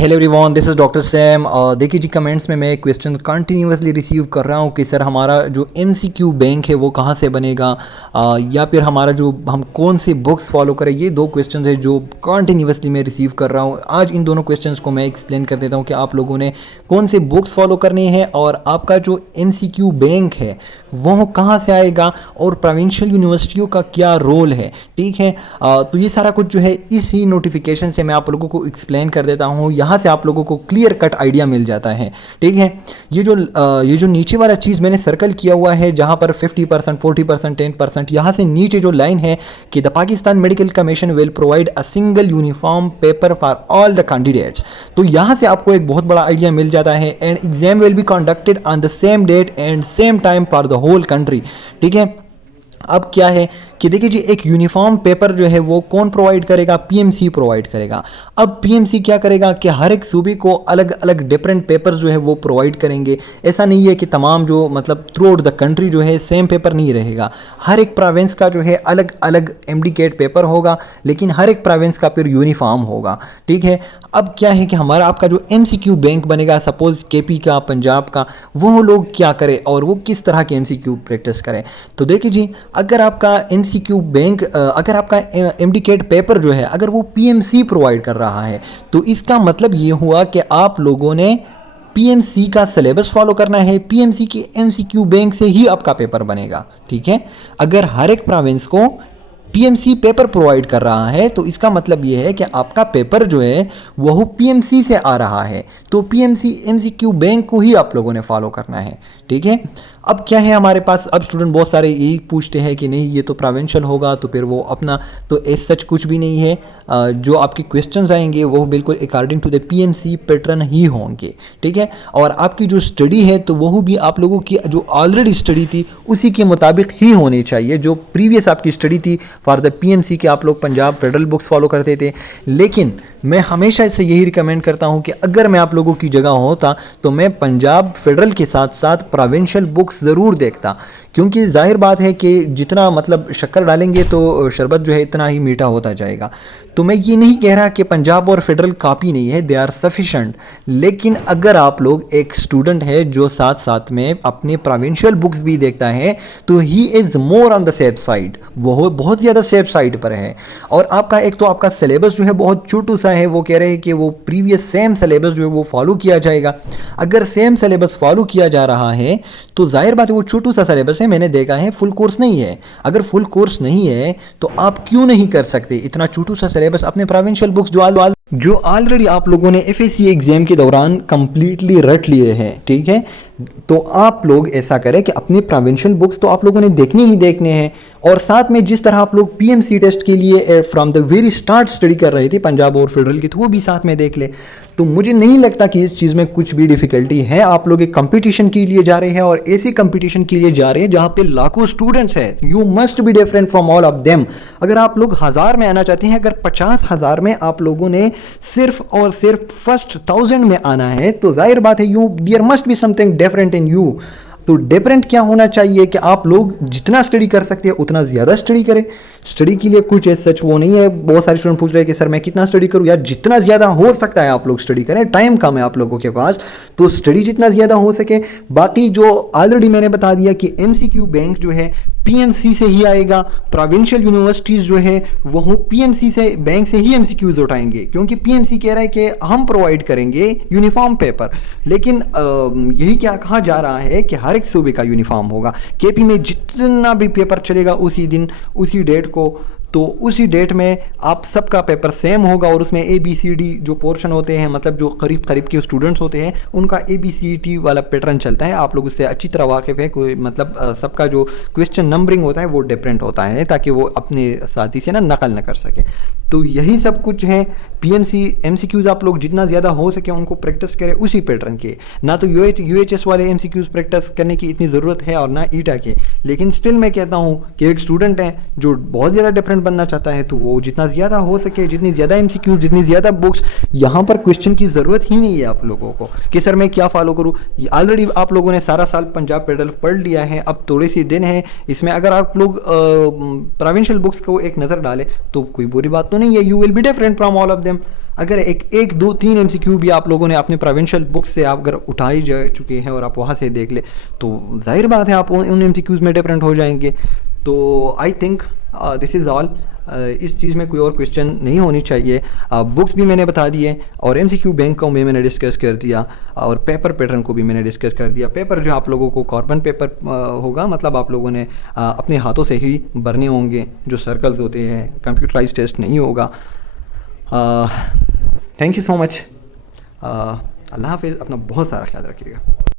Hello everyone, this is doctor Sam. देखिए जी, comments में मैं क्वेश्चन कंटिन्यूसली रिसीव कर रहा हूँ कि सर हमारा जो एमसीक्यू बैंक है वो कहाँ से बनेगा, या फिर हमारा जो हम कौन सी बुक्स फॉलो करें। ये दो क्वेश्चंस है जो कंटिन्यूसली मैं रिसीव कर रहा हूँ। आज इन दोनों क्वेश्चंस को मैं एक्सप्लेन कर देता हूँ कि आप लोगों ने कौन से बुक्स फॉलो करनी है और आपका जो एमसीक्यू बैंक है वो कहाँ से आएगा और प्रोविंशियल यूनिवर्सिटियों का क्या रोल है। ठीक है, तो ये सारा कुछ जो है इसी नोटिफिकेशन से मैं आप लोगों को एक्सप्लेन कर देता हूँ। यहाँ से आप लोगों को क्लियर कट आइडिया मिल जाता है। ठीक है, ये जो नीचे वाला चीज़ मैंने सर्कल किया हुआ है जहाँ पर 50%, 40%, 10%, यहाँ से नीचे जो लाइन है कि the Pakistan medical commission will provide a single uniform paper for all the candidates, तो यहाँ से आपको एक बहुत बड़ा आइडिया मिल जाता है। And exam will be conducted on the same date and same time for the whole country. ठीक है, अब क्या है कि देखिए जी, एक यूनिफॉर्म पेपर जो है वो कौन प्रोवाइड करेगा? पीएमसी प्रोवाइड करेगा। अब पीएमसी क्या करेगा कि हर एक सूबे को अलग अलग डिफरेंट पेपर्स जो है वो प्रोवाइड करेंगे। ऐसा नहीं है कि तमाम जो मतलब थ्रू आउट द कंट्री जो है सेम पेपर नहीं रहेगा। हर एक प्रोविंस का जो है अलग अलग एमडीकेट पेपर होगा, लेकिन हर एक प्रोविंस का फिर यूनिफॉर्म होगा। ठीक है, अब क्या है कि हमारा आपका जो एमसीक्यू बैंक बनेगा, सपोज केपी का, पंजाब का, वो लोग क्या करें और वो किस तरह के एमसीक्यू प्रैक्टिस करें। तो देखिए जी, अगर आपका एमसीक्यू बैंक, अगर आपका एमडीकेट पेपर जो है अगर वो पीएमसी प्रोवाइड कर रहा है, तो इसका मतलब ये हुआ कि आप लोगों ने पीएमसी का सिलेबस फॉलो करना है। पीएमसी की एमसीक्यू बैंक से ही आपका पेपर बनेगा। ठीक है, अगर हर एक प्रोविंस को पीएमसी पेपर प्रोवाइड कर रहा है तो इसका मतलब ये है कि आपका पेपर जो है वह पीएमसी से आ रहा है, तो पीएमसी एमसीक्यू बैंक को ही आप लोगों ने फॉलो करना है। ठीक है, अब क्या है हमारे पास, अब स्टूडेंट बहुत सारे यही पूछते हैं कि नहीं ये तो प्रोविंशियल होगा तो फिर वो अपना, तो एज सच कुछ भी नहीं है। जो आपके क्वेश्चंस आएंगे वो बिल्कुल according to the PMC pattern ही होंगे। ठीक है, और आपकी जो स्टडी है तो वह भी आप लोगों की जो ऑलरेडी स्टडी थी उसी के मुताबिक ही होनी चाहिए। जो प्रीवियस आपकी स्टडी थी फॉर द पीएमसी के, आप लोग पंजाब फेडरल बुक्स फॉलो करते थे, लेकिन मैं हमेशा इससे यही रिकमेंड करता हूं कि अगर मैं आप लोगों की जगह होता तो मैं पंजाब फेडरल के साथ साथ प्रोविंशियल बुक्स ज़रूर देखता, क्योंकि जाहिर बात है कि जितना मतलब शक्कर डालेंगे तो शरबत जो है इतना ही मीठा होता जाएगा। तो मैं ये नहीं कह रहा कि पंजाब और फेडरल काफ़ी नहीं है, दे आर सफिशेंट, लेकिन अगर आप लोग एक स्टूडेंट है जो साथ साथ में अपने प्रोविंशियल बुक्स भी देखता है तो he is more on the safe side, वो बहुत ज़्यादा सेफ साइड पर है। और आपका एक तो आपका सिलेबस जो है बहुत छोटू सा है, वो कह रहे हैं कि वो प्रीवियस सेम सिलेबस जो है वो फॉलो किया जाएगा। अगर सेम सिलेबस फॉलो किया जा रहा है तो जाहिर बात है वो छोटू सा सिलेबस है, मैंने देखा है, फुल कोर्स नहीं है। अगर फुल कोर्स नहीं है तो आप क्यों नहीं कर सकते इतना छोटू सा सिलेबस अपने प्रोविंशियल बुक्स जो ऑलरेडी आप लोगों ने एफएसी एग्जाम के दौरान कंप्लीटली रट लिए हैं। ठीक है, तो आप लोग ऐसा करें कि अपने प्रोविंशियल बुक्स तो आप लोगों ने देखने ही देखने हैं, और साथ में जिस तरह आप लोग पीएमसी टेस्ट के लिए from the very start study कर रहे थे पंजाब और फेडरल की, तो वो भी साथ में देख ले। तो मुझे नहीं लगता कि इस चीज़ में कुछ भी डिफिकल्टी है। आप लोग एक कंपटीशन के लिए जा रहे हैं और ऐसे कंपटीशन के लिए जा रहे हैं जहाँ पे लाखों स्टूडेंट्स हैं। You must be different from all of them. अगर आप लोग 1000 में आना चाहते हैं, अगर 50,000 में आप लोगों ने सिर्फ और सिर्फ फर्स्ट 1000 में आना है, तो जाहिर बात है you there must be something different in you. तो डिफरेंट क्या होना चाहिए कि आप लोग जितना स्टडी कर सकते हैं उतना ज़्यादा स्टडी करें। स्टडी के लिए कुछ सच वो नहीं है। बहुत सारे स्टूडेंट पूछ रहे हैं कि सर मैं कितना स्टडी करूं। यार जितना ज़्यादा हो सकता है आप लोग स्टडी करें, टाइम कम है आप लोगों के पास, तो स्टडी जितना ज़्यादा हो सके। बाकी जो ऑलरेडी मैंने बता दिया कि एमसीक्यू बैंक जो है पीएमसी से ही आएगा, प्रोविंशियल यूनिवर्सिटीज़ जो है वो पीएमसी से बैंक से ही एमसीक्यूज उठाएंगे, क्योंकि पीएमसी कह रहा है कि हम प्रोवाइड करेंगे यूनिफॉर्म पेपर। लेकिन यही क्या कहा जा रहा है कि हर एक सूबे का यूनिफॉर्म होगा। केपी में जितना भी पेपर चलेगा उसी दिन उसी डेट को, तो उसी डेट में आप सबका पेपर सेम होगा, और उसमें ABCD जो पोर्शन होते हैं, मतलब जो करीब करीब के स्टूडेंट्स होते हैं उनका ABCD वाला पैटर्न चलता है। आप लोग उससे अच्छी तरह वाकिफ़ है। कोई मतलब सबका जो क्वेश्चन नंबरिंग होता है वो डिफरेंट होता है, ताकि वो अपने साथी से ना नकल न कर सके। तो यही सब कुछ है। PMC MCQs आप लोग जितना ज़्यादा हो सके उनको प्रैक्टिस करें उसी पैटर्न के, ना तो UHS वाले MCQs प्रैक्टिस करने की इतनी ज़रूरत है और ना ईटा के। लेकिन स्टिल मैं कहता हूँ कि एक स्टूडेंट है जो बहुत ज़्यादा डिफरेंट बनना चाहता है तो वो जितना ज़्यादा हो सके, जितनी ज़्यादा MCQs, जितनी ज़्यादा बुक्स, यहाँ पर क्वेश्चन की ज़रूरत ही नहीं है आप लोगों को कि सर मैं क्या फॉलो करूँ। ऑलरेडी आप लोगों ने सारा साल पंजाब पेडल पढ़ लिया है, अब थोड़े सी दिन है इसमें। अगर आप लोग प्रोविंशियल बुक्स को एक नज़र डालें तो कोई बुरी बात तो नहीं है। You will be different from all of them. अगर एक दो तीन एमसीक्यू भी आप लोगों ने अपने प्रोविंशियल बुक से आप अगर उठाई जा चुके हैं और आप वहाँ से देख ले, तो जाहिर बात है आप उन एमसीक्यूज़ में डिफरेंट हो जाएंगे। तो I think this is all. इस चीज़ में कोई और क्वेश्चन नहीं होनी चाहिए। बुक्स भी मैंने बता दिए और एमसीक्यू बैंक को भी मैंने डिस्कस कर दिया और पेपर पैटर्न को भी मैंने डिस्कस कर दिया। पेपर जो आप लोगों को कार्बन पेपर होगा, मतलब आप लोगों ने अपने हाथों से ही भरने होंगे, जो सर्कल्स होते हैं, कंप्यूटराइज टेस्ट नहीं होगा। Thank you so much. अल्लाह हाफिज़, अपना बहुत सारा ख्याल रखिएगा।